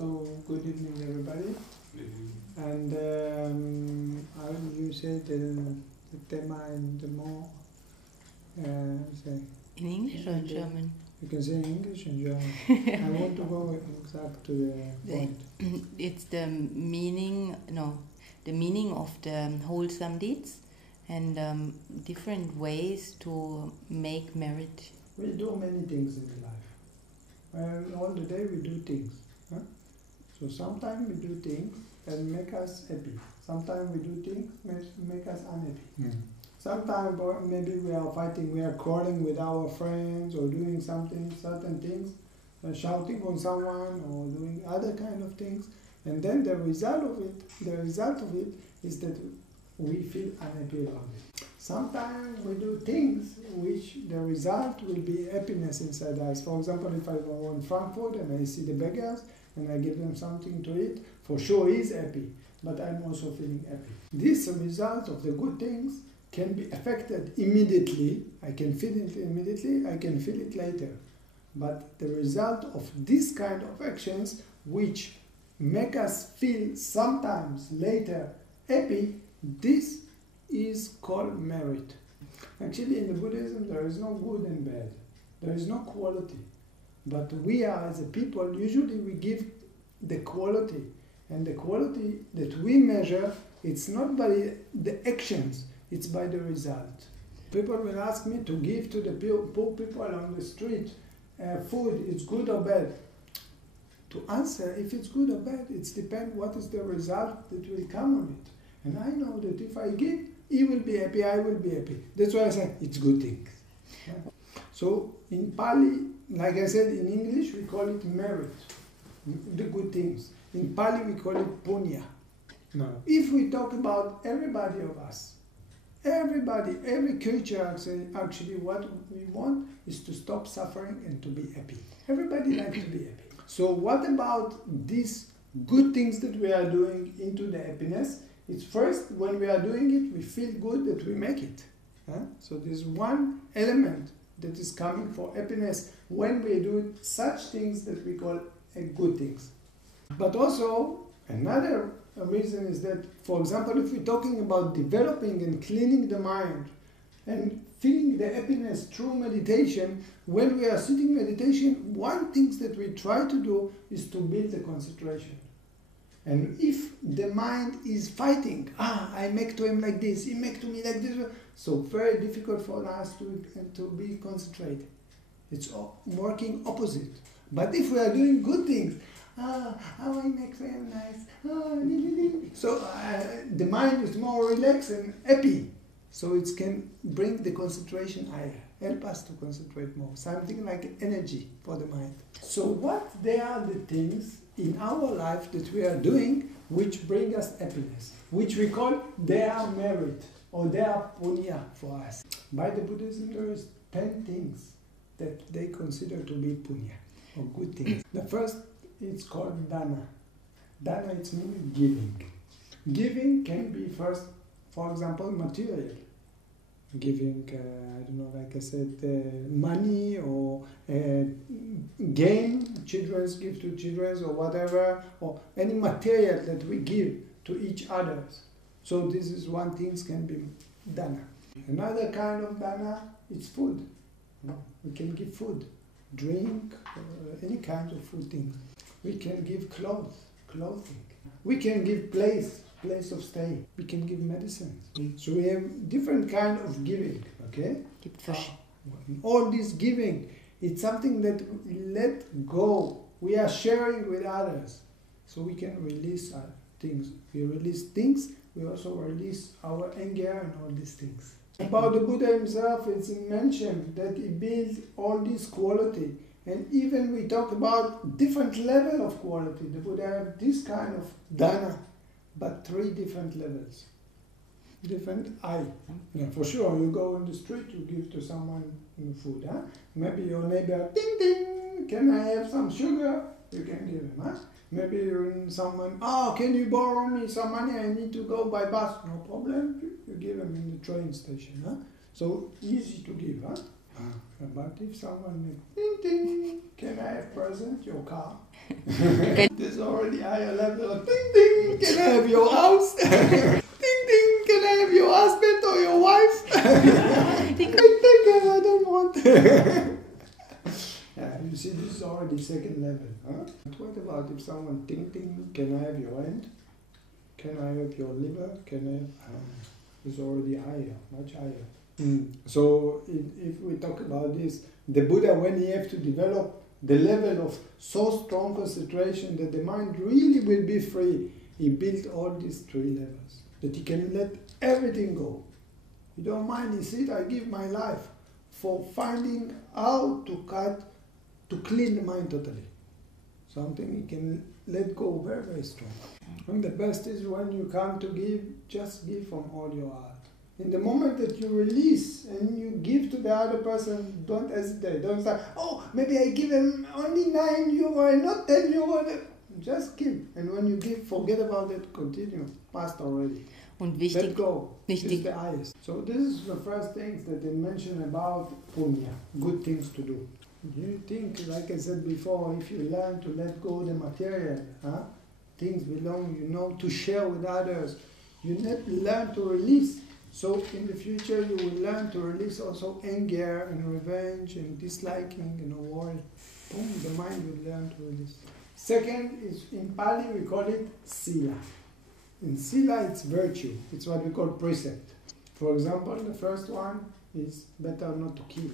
So, good evening, everybody. And you said the tema and the more. Say, in English or German? You can say in English and German. I want to go exact to the point. It's the meaning of the wholesome deeds and different ways to make merit. We do many things in life. And all the day we do things. Huh? So sometimes we do things that make us happy. Sometimes we do things that make us unhappy. Sometimes maybe we are fighting, we are quarreling with our friends or doing certain things, shouting on someone or doing other kind of things. And then the result of it is that we feel unhappy about it. Sometimes we do things which the result will be happiness inside us. For example, if I go in Frankfurt and I see the beggars and I give them something to eat, for sure he's happy, but I'm also feeling happy. This result of the good things can be affected immediately. I can feel it immediately, I can feel it later. But the result of this kind of actions which make us feel sometimes later happy, this is called merit. Actually, in the Buddhism, there is no good and bad. There is no quality. But we are, as a people, usually we give the quality. And the quality that we measure, it's not by the actions, it's by the result. People will ask me to give to the poor people on the street food, it's good or bad. To answer if it's good or bad, it depends what is the result that will come of it. And I know that if I give, he will be happy, I will be happy. That's why I say it's good things. Yeah. So in Pali, like I said, in English we call it merit, the good things. In Pali we call it punya. No. If we talk about everybody of us, everybody, every creature, actually what we want is to stop suffering and to be happy. Everybody likes to be happy. So what about these good things that we are doing into the happiness? It's first, when we are doing it, we feel good that we make it. So there's one element that is coming for happiness when we do such things that we call good things. But also, another reason is that, for example, if we're talking about developing and cleaning the mind and feeling the happiness through meditation, when we are sitting meditation, one thing that we try to do is to build the concentration. And if the mind is fighting, I make to him like this, he make to me like this, so very difficult for us to be concentrated. It's working opposite. But if we are doing good things, how I make very nice, so the mind is more relaxed and happy. So it can bring the concentration higher, help us to concentrate more, something like energy for the mind. So what they are the things in our life that we are doing which bring us happiness, which we call their merit or their punya for us. By the Buddhism there is 10 things that they consider to be punya or good things. The first, it's called dana. Dana, it's meaning giving. Giving can be first, for example, material. Giving, like I said, money or game, children's give to children or whatever, or any material that we give to each other. So this is one thing can be dana. Another kind of dana is food. We can give food, drink, any kind of food things. We can give clothing. We can give place of stay. We can give medicine. So we have different kind of giving, okay? All this giving, it's something that we let go. We are sharing with others. So we can release things. We release things, we also release our anger and all these things. About the Buddha himself, it's mentioned that he builds all this quality. And even we talk about different level of quality. The Buddha have this kind of dana, but 3 different levels. Different eye. Yeah, for sure, you go in the street, you give to someone food. Maybe your neighbor, ding ding, can I have some sugar? You can give him. Maybe you're in someone, can you borrow me some money? I need to go by bus. No problem. You give him in the train station. So easy to give. But if someone makes ding ding, can I have present your car? This already higher level. Ding ding, can I have your house? Ding ding, can I have your husband or your wife? Take care, I don't want. Yeah, you see, this is already second level. Huh? But what about if someone ding ding, can I have your hand? Can I have your liver? Can I have... it's already higher, much higher. So if we talk about this, the Buddha, when he have to develop the level of so strong concentration that the mind really will be free, he built all these 3 levels, that he can let everything go. You don't mind, he said, I give my life for finding how to clean the mind totally. Something he can let go very, very strong. And the best is when you come to give, just give from all your heart. In the moment that you release and you give to the other person, don't hesitate. Don't say, oh, maybe I give him only 9 euro and not 10 euro. Just give. And when you give, forget about it, continue. Past already. Und wichtig, let go. This is the highest. So this is the first things that they mention about punya, good things to do. You think, like I said before, if you learn to let go the material, things belong, to share with others, you learn to release. So in the future you will learn to release also anger and revenge and disliking and avoid. Boom, the mind will learn to release. Second is, in Pali we call it sila. In sila it's virtue. It's what we call precept. For example, the first one is better not to kill.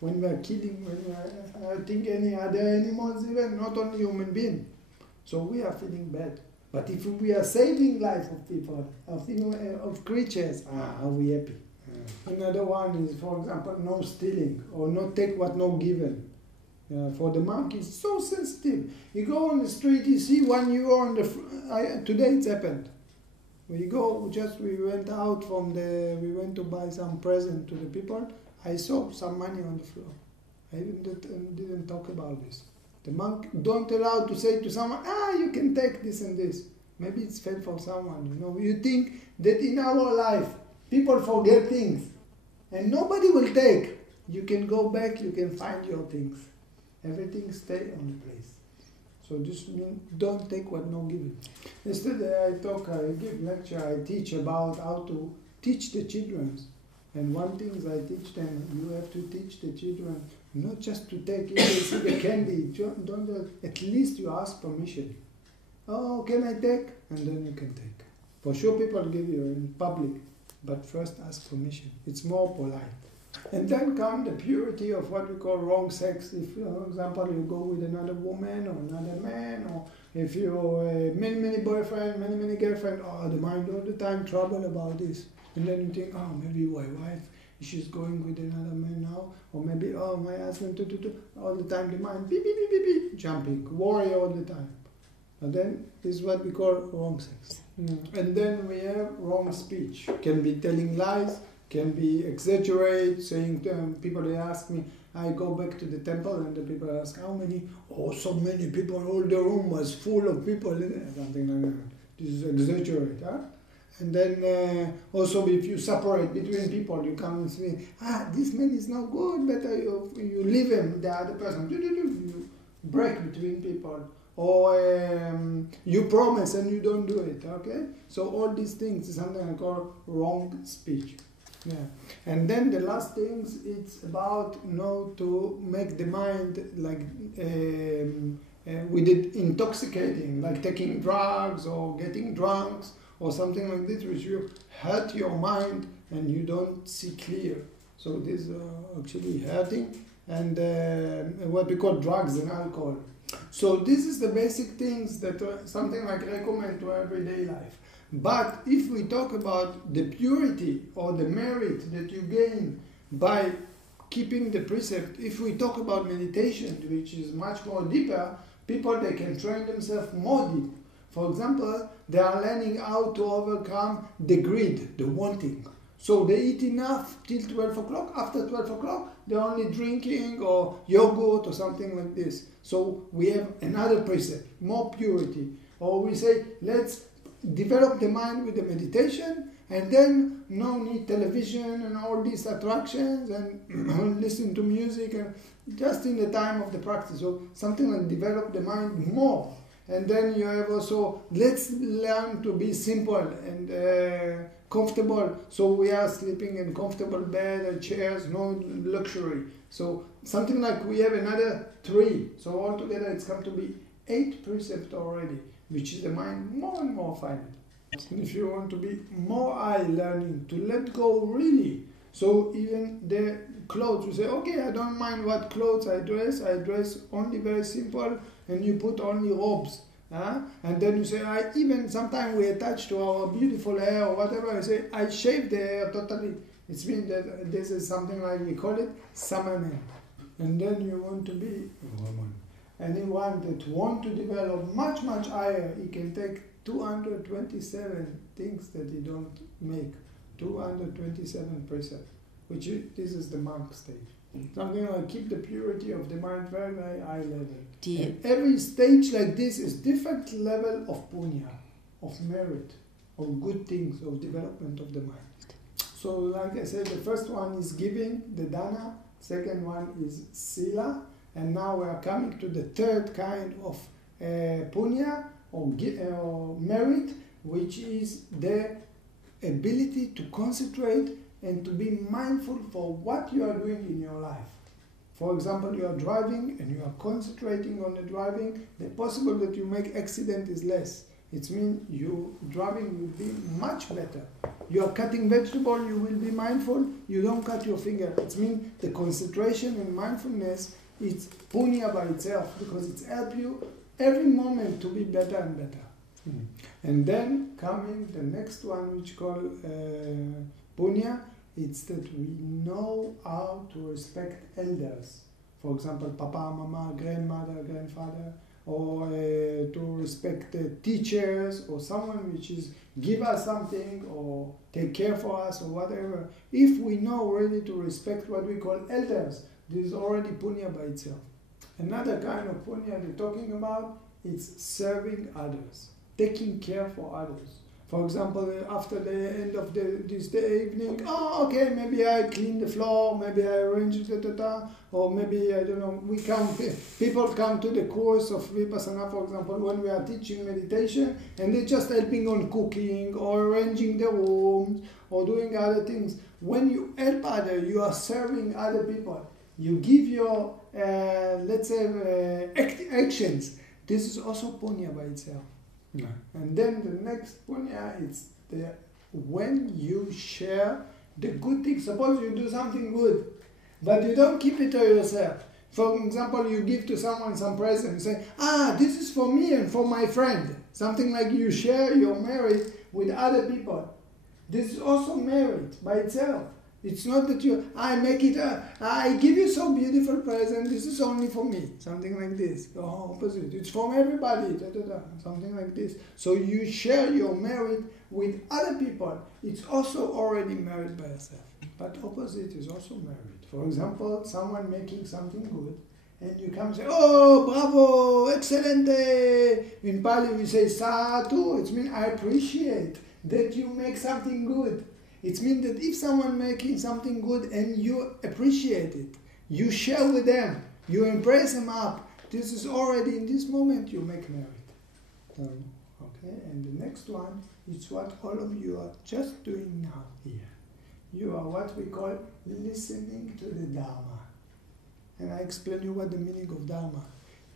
When we are killing, when we are hurting any other animals, even not only human being. So we are feeling bad. But if we are saving life of people, of creatures, are we happy? Another one is, for example, no stealing or not take what no given. For the monkey, it's so sensitive. You go on the street, you see 1 euro on the today it's happened. We went out we went to buy some present to the people. I saw some money on the floor. I even didn't talk about this. The monk don't allow to say to someone, you can take this and this. Maybe it's fed for someone, You think that in our life, people forget things. And nobody will take. You can go back, you can find your things. Everything stay on the place. So this means don't take what no given. Yesterday I give lecture, I teach about how to teach the children. And one thing is I teach them, you have to teach the children not just to take, if they see the candy, at least you ask permission. Oh, can I take? And then you can take. For sure people give you in public, but first ask permission. It's more polite. And then come the purity of what we call wrong sex. If, for example, you go with another woman or another man, or if you many boyfriend, many girlfriend, the mind all the time trouble about this. And then you think, maybe my wife, she's going with another man now, or maybe, my husband, all the time the mind, beep, beep, beep, beep, beep, jumping, worry all the time. And then this is what we call wrong sex. And then we have wrong speech. Can be telling lies, can be exaggerate, saying, people they ask me, I go back to the temple and the people ask, how many? Oh, so many people, all the room was full of people in it, something like that. This is exaggerate, And then also if you separate between people, you come and say, this man is not good, better you leave him, the other person. You break between people. Or you promise and you don't do it, okay? So all these things is something I call wrong speech. Yeah. And then the last things, it's about to make the mind like with it intoxicating, like taking drugs or getting drunk or something like this, which you hurt your mind and you don't see clear. So this is actually hurting, and what we call drugs and alcohol. So this is the basic things that something like recommend to everyday life. But if we talk about the purity or the merit that you gain by keeping the precept, if we talk about meditation, which is much more deeper, people, they can train themselves more deep. For example, they are learning how to overcome the greed, the wanting. So they eat enough till 12 o'clock. After 12 o'clock, they're only drinking or yogurt or something like this. So we have another precept, more purity. Or we say, let's develop the mind with the meditation, and then no need television and all these attractions and listen to music, and just in the time of the practice. So something like develop the mind more. And then you have also, let's learn to be simple and comfortable. So we are sleeping in comfortable bed and chairs, no luxury. So something like we have another 3. So altogether it's come to be 8 precepts already, which is the mind more and more final. And if you want to be more learning, to let go really. So even the clothes, you say, okay, I don't mind what clothes I dress only very simple, and you put only robes. And then you say, even sometimes we attach to our beautiful hair or whatever, I say, I shave the hair totally. It means that this is something like, we call it samana. And then you want to be a woman. Anyone that want to develop much, much higher, he can take 227 things that he don't make. 227 precepts, this is the monk stage. Something like keep the purity of the mind very, very high level. And every stage like this is different level of punya, of merit, of good things, of development of the mind. So like I said, the first one is giving, the dana, second one is sila, and now we are coming to the third kind of punya, or merit, which is the ability to concentrate and to be mindful for what you are doing in your life. For example, you are driving and you are concentrating on the driving, the possible that you make accident is less. It means your driving will be much better. You are cutting vegetable, you will be mindful, you don't cut your finger. It means the concentration and mindfulness is punya by itself, because it helps you every moment to be better and better. And then coming the next one, which called punya, it's that we know how to respect elders. For example, papa, mama, grandmother, grandfather, or to respect teachers, or someone which is give us something or take care for us or whatever. If we know really to respect what we call elders, this is already punya by itself. Another kind of punya they're talking about is serving others, taking care for others. For example, after the end of this evening, okay, maybe I clean the floor, maybe I arrange it, or maybe, I don't know, people come to the course of Vipassana, for example, when we are teaching meditation, and they're just helping on cooking, or arranging the rooms, or doing other things. When you help others, you are serving other people. You give your, let's say, actions. This is also punya by itself. Yeah. And then the next punya is when you share the good things. Suppose you do something good, but you don't keep it to yourself. For example, you give to someone some present, you say, this is for me and for my friend. Something like you share your merit with other people. This is also merit by itself. It's not that I make it, I give you so beautiful present, this is only for me. Something like this. Opposite. It's from everybody. Something like this. So you share your merit with other people. It's also already merit by yourself. But opposite is also merit. For example, someone making something good, and you come and say, bravo, excelente. In Pali we say sadhu. It means I appreciate that you make something good. It means that if someone making something good and you appreciate it, you share with them, you embrace them up, this is already in this moment you make merit. Okay, and the next one is what all of you are just doing now here. You are what we call listening to the Dharma. And I explain you what the meaning of Dharma.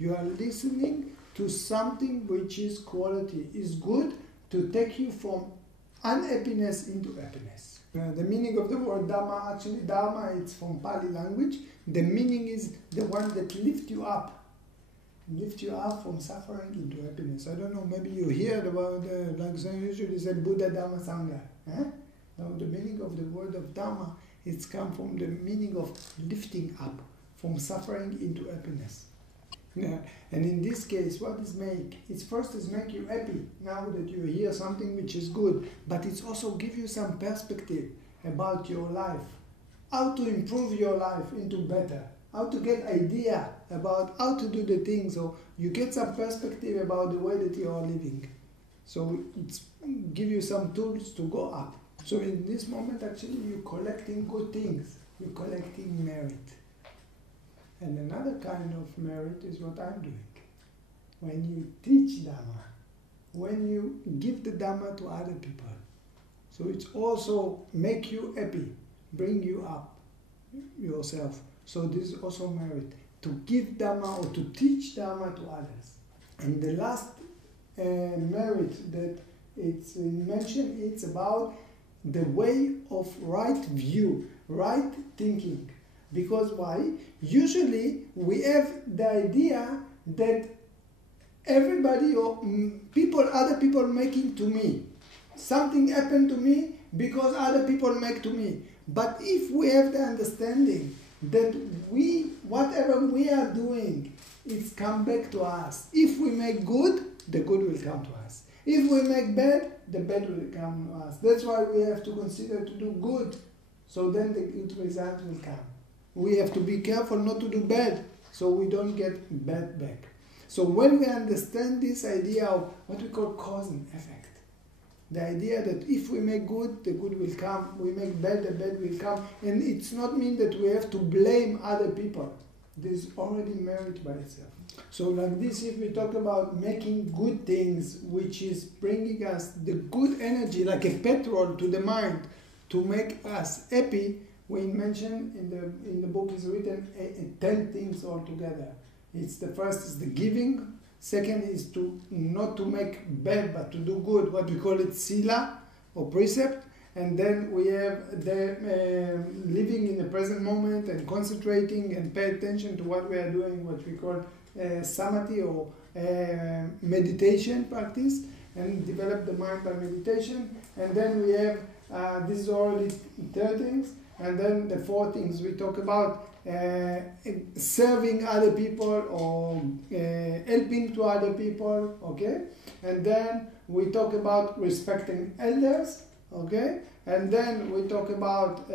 You are listening to something which is quality, is good to take you from unhappiness into happiness. The meaning of the word Dharma, actually Dharma, it's from Pali language. The meaning is the one that lifts you up. Lift you up from suffering into happiness. I don't know, maybe you heard about, like some usually say Buddha, Dharma, Sangha. Now the meaning of the word of Dharma, it's come from the meaning of lifting up, from suffering into happiness. Yeah. And in this case, what is make? It's first is make you happy, now that you hear something which is good, but it's also give you some perspective about your life, how to improve your life into better, how to get idea about how to do the things, so you get some perspective about the way that you are living. So it's give you some tools to go up. So in this moment, actually, you're collecting good things, you're collecting merit. And another kind of merit is what I'm doing. when you teach Dhamma, when you give the Dhamma to other people. So it's also make you happy, bring you up yourself. So this is also merit, to give Dhamma or to teach Dhamma to others. And the last merit that it's mentioned, it's about the way of right view, right thinking. Because why? Usually we have the idea that everybody or people, other people making to me. Something happened to me because other people make to me. But if we have the understanding that whatever we are doing, it's come back to us. If we make good, the good will come to us. If we make bad, the bad will come to us. That's why we have to consider to do good. So then the good result will come. We have to be careful not to do bad, so we don't get bad back. So when we understand this idea of what we call cause and effect, the idea that if we make good, the good will come. We make bad, the bad will come. And it's not mean that we have to blame other people. This is already merit by itself. So like this, if we talk about making good things, which is bringing us the good energy, like a petrol to the mind, to make us happy, we mentioned in the book is written 10 things altogether. It's the first is the giving. Second is to not to make bad, but to do good, what we call it sila, or precept. And then we have the living in the present moment and concentrating and pay attention to what we are doing, what we call samadhi or meditation practice, and develop the mind by meditation. And then we have, this is already 3 things. And then the 4 things we talk about, serving other people or helping to other people, okay? And then we talk about respecting elders, okay? And then we talk about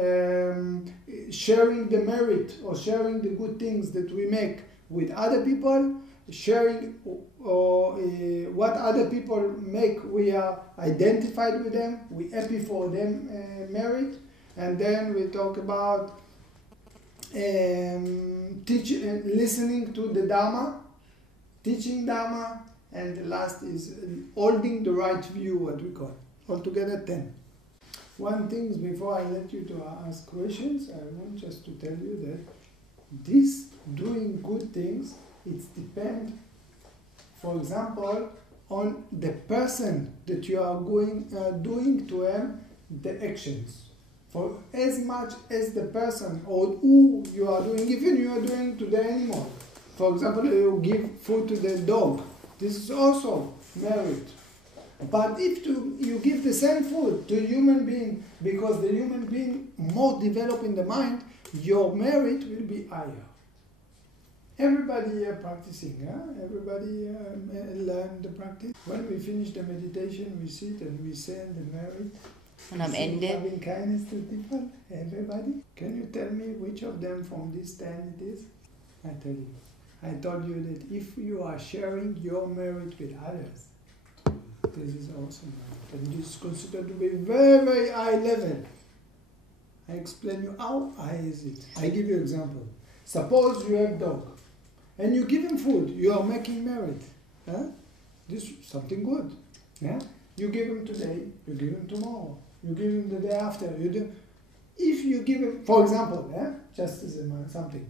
sharing the merit or sharing the good things that we make with other people, sharing what other people make, we are identified with them, we're happy for them merit. And then we talk about listening to the Dhamma, teaching Dhamma, and the last is holding the right view, what we call. Altogether 10. One thing before I let you to ask questions, I want just to tell you that this doing good things, it depends, for example, on the person that you are doing to him the actions. For as much as the person or who you are doing, even you are doing to the animal. For example, you give food to the dog. This is also merit. But if you give the same food to a human being, because the human being more developed in the mind, your merit will be higher. Everybody here practicing, everybody learn the practice. When we finish the meditation, we sit and we send the merit. Und am Ende, loving kindness to people, everybody. Can you tell me which of them from this 10 it is? I tell you. I told you that if you are sharing your merit with others, this is also merit. And this is considered to be very, very high level. I explain you how high is it. I give you an example. Suppose you have dog, and you give him food. You are making merit. This is something good. Yeah? You give him today, you give him tomorrow. You give him the day after. If you give him, for example, just as something,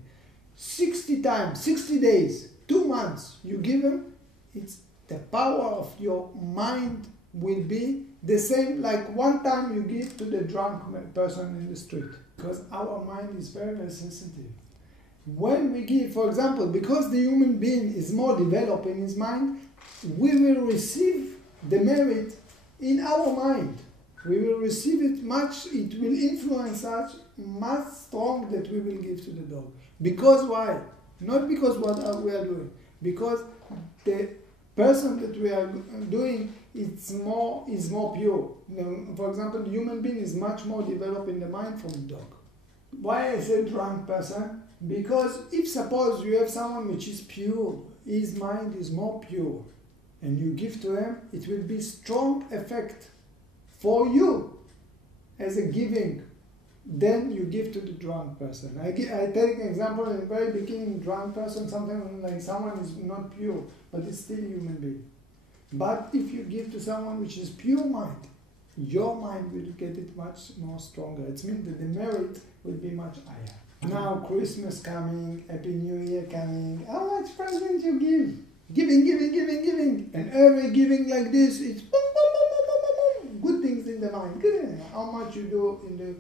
60 times, 60 days, 2 months, you give him, it's the power of your mind will be the same like one time you give to the drunk person in the street. Because our mind is very, very sensitive. When we give, for example, because the human being is more developed in his mind, we will receive the merit in our mind. We will receive it much, it will influence us much strong that we will give to the dog. Because why? Not because what we are doing. Because the person that we are doing is more pure. For example, the human being is much more developed in the mind from the dog. Why I say drunk person? Because if suppose you have someone which is pure, his mind is more pure, and you give to him, it will be strong effect for you as a giving then you give to the drunk person. I take an example in the very beginning, drunk person, something like someone is not pure, but it's still a human being. But if you give to someone which is pure mind, your mind will get it much more stronger. It means that the merit will be much higher. Now Christmas coming, Happy New Year coming, how much presents you give? Giving, giving, giving, giving. And every giving like this, it's boom, boom, boom, boom, boom, boom, boom. Good things in the mind. Good. How much you do in the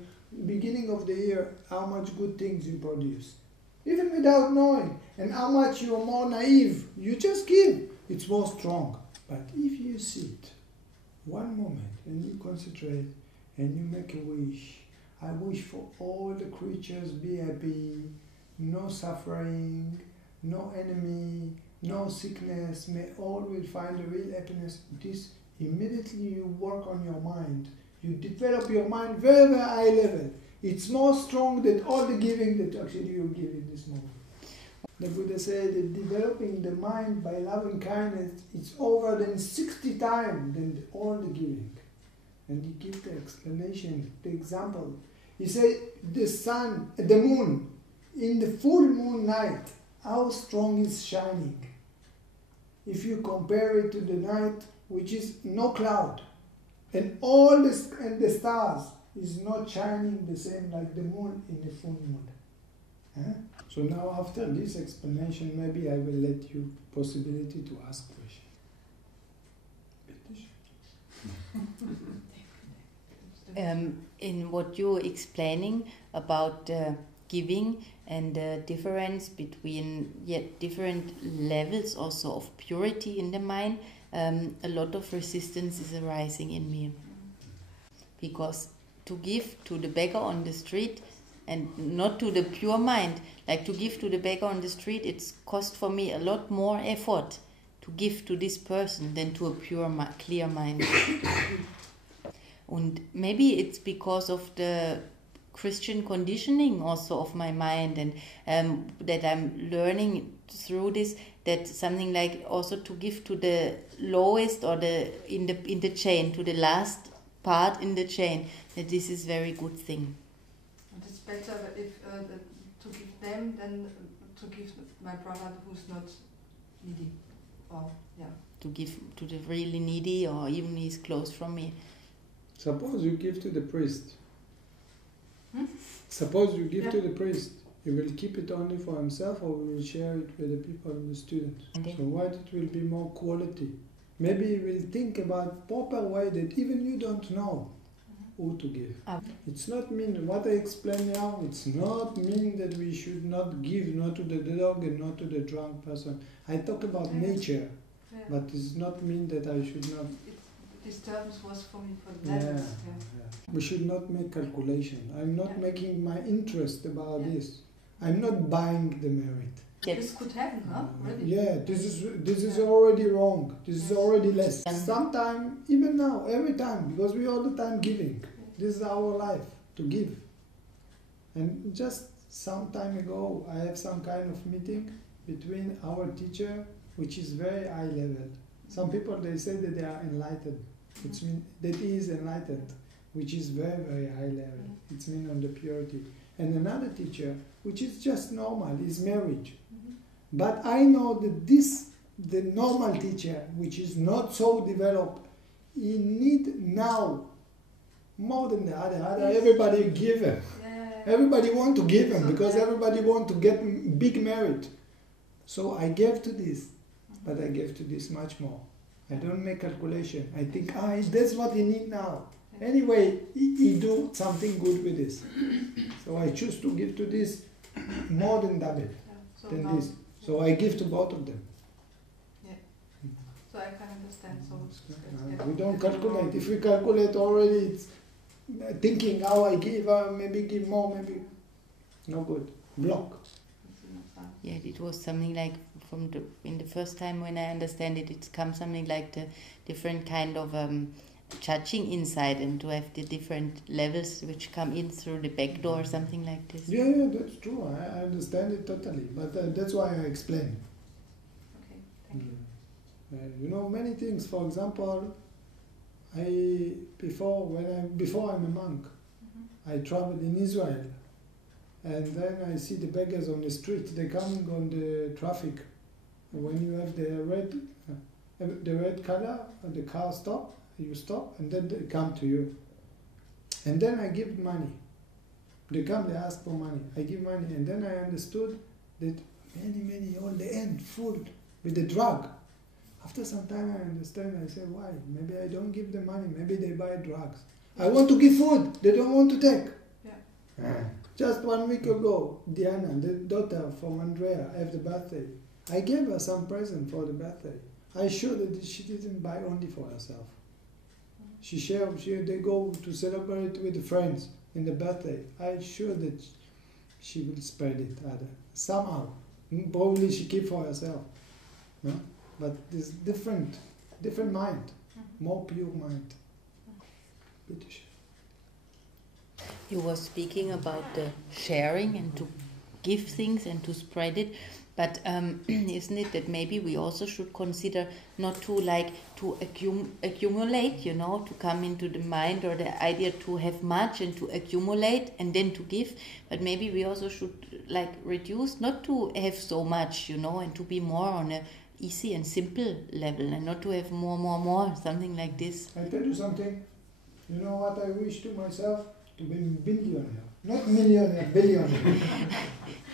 beginning of the year, how much good things you produce. Even without knowing. And how much you are more naive. You just give. It's more strong. But if you sit one moment and you concentrate and you make a wish, I wish for all the creatures be happy, no suffering, no enemy, no sickness, may all will find the real happiness. This immediately you work on your mind. You develop your mind very, very high level. It's more strong than all the giving that actually you give in this moment. The Buddha said that developing the mind by loving kindness is over than 60 times than all the giving. And he gives the explanation, the example. He said the sun, the moon, in the full moon night, how strong is shining. If you compare it to the night, which is no cloud, and all this and the stars is not shining the same like the moon in the full moon. Huh? So now after this explanation, maybe I will let you possibility to ask questions. In what you're explaining about giving and the difference between different levels also of purity in the mind, a lot of resistance is arising in me. Because to give to the beggar on the street and not to the pure mind, like to give to the beggar on the street, it's cost for me a lot more effort to give to this person than to a pure, clear mind. And maybe it's because of the Christian conditioning also of my mind, and that I'm learning through this, that something like also to give to the lowest or in the chain, to the last part in the chain, that this is very good thing. And it's better if to give them than to give my brother who's not needy, or to give to the really needy, or even he's close from me. Suppose you give to the priest. Suppose you give to the priest. He will keep it only for himself, or we will share it with the people, the students. So what it will be more quality. Maybe he will think about proper way that even you don't know who to give. It's not mean, what I explain now, it's not mean that we should not give, not to the dog and not to the drunk person. I talk about nature, but it's not mean that I should not. Disturbance was for me for that. We should not make calculation. I'm not making my interest about this. I'm not buying the merit. This could happen, huh? Really? Yeah, this is already wrong. This is already less. Sometime, even now, every time, because we all the time giving. This is our life, to give. And just some time ago, I had some kind of meeting between our teacher, which is very high level. Some people, they say that they are enlightened. It means that he is enlightened, which is very, very high level. It means on the purity. And another teacher, which is just normal, is married. But I know that the normal teacher, which is not so developed, he need now more than the other. Everybody give him. Everybody want to give him because everybody want to get big merit. So I gave to this, but I gave to this much more. I don't make calculation. I think, that's what he need now. Anyway, he do something good with this. So I choose to give to this more than double than this. So I give to both of them. Yeah. So I can understand. So we don't calculate. If we calculate already, it's thinking how I give, maybe give more, maybe no good. Block. Yeah, it was something like in the first time when I understand it, it comes something like the different kind of judging inside, and to have the different levels which come in through the back door, something like this. Yeah, that's true. I understand it totally, but that's why I explain. Okay, thank you. Many things. For example, before I'm a monk, I traveled in Israel, and then I see the beggars on the street. They come on the traffic. When you have the red color, the car stop, you stop, and then they come to you. And then I give money. They come, they ask for money. I give money, and then I understood that many, all the end full with the drug. After some time I understand, I say, why? Maybe I don't give them money, maybe they buy drugs. I want to give food, they don't want to take. Yeah. Just 1 week ago, Diana, the daughter from Andrea, have the birthday. I gave her some present for the birthday. I sure that she didn't buy only for herself. They go to celebrate with the friends in the birthday. I'm sure that she will spread it somehow. Probably she keep for herself. No? But this different mind, more pure mind. You were speaking about the sharing and to give things and to spread it, but isn't it that maybe we also should consider not to accumulate, to come into the mind or the idea to have much and to accumulate and then to give, but maybe we also should reduce, not to have so much, and to be more on a easy and simple level and not to have more, something like this. I tell you something, you know what I wish to myself? To be billionaire, not millionaire, billionaire.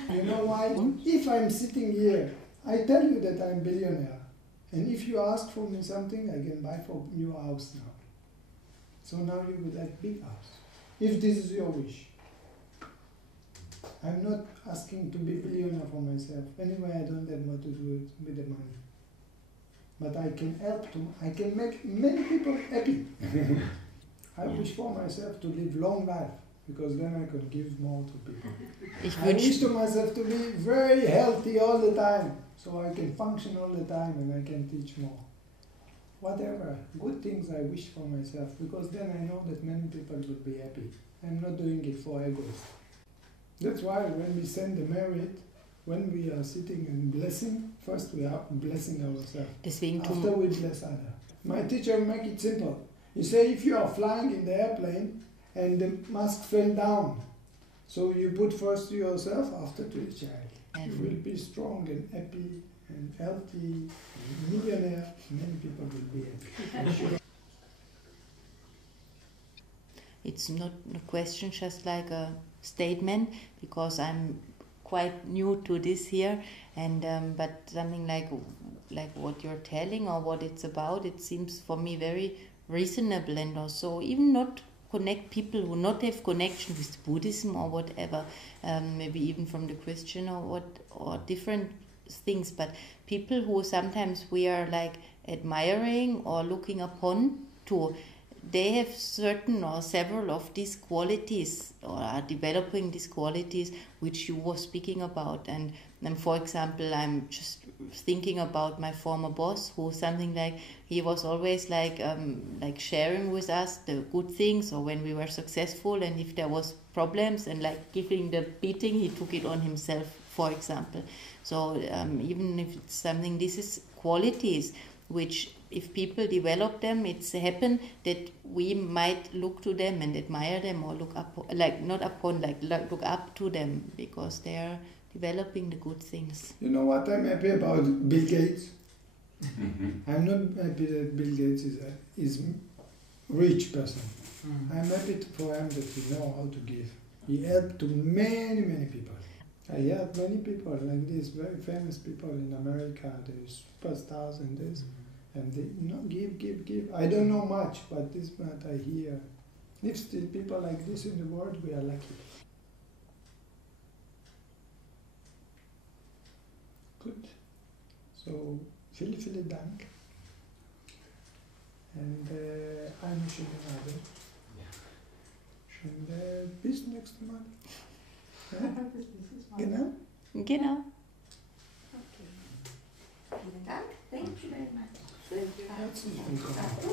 You know why? If I'm sitting here, I tell you that I'm billionaire. And if you ask for me something, I can buy for you a house now. So now you would like big house. If this is your wish. I'm not asking to be billionaire for myself. Anyway, I don't have what to do with the money. But I can help I can make many people happy. I wish for myself to live long life, because then I could give more to people. I wish to myself to be very healthy all the time, so I can function all the time and I can teach more. Whatever, good things I wish for myself, because then I know that many people will be happy. I'm not doing it for egos. That's why when we send the merit, when we are sitting and blessing, first we are blessing ourselves. After we bless others. My teacher make it simple. He say if you are flying in the airplane and the mask fell down, so you put first to yourself, after to the child. You will be strong and happy and healthy, and millionaire. Many people will be happy. It's not a question, just like a statement, because I'm quite new to this here, and but something like what you're telling or what it's about, it seems for me very reasonable, and also even not connect people who not have connection with Buddhism or whatever, maybe even from the Christian or different things, but people who sometimes we are admiring or looking upon to, they have certain or several of these qualities or are developing these qualities which you were speaking about. And for example, I'm just thinking about my former boss, who something he was always sharing with us the good things, or when we were successful, and if there was problems and giving the beating, he took it on himself, for example. So even if it's something, this is qualities which if people develop them, it's happen that we might look to them and admire them, or look up, look up to them, because they are developing the good things. You know what I'm happy about Bill Gates? I'm not happy that Bill Gates is a rich person. I'm happy for him that he know how to give. He helped to many people. I heard many people like this, very famous people in America, the superstars and this, and they give. I don't know much, but this what I hear. If still people like this in the world, we are lucky. Good. So, vielen Dank. Und eine schöne Abend. Und bis nächstes Mal. Ja? Genau? Genau. Okay. Vielen Dank. Thank you very much. Herzlich willkommen.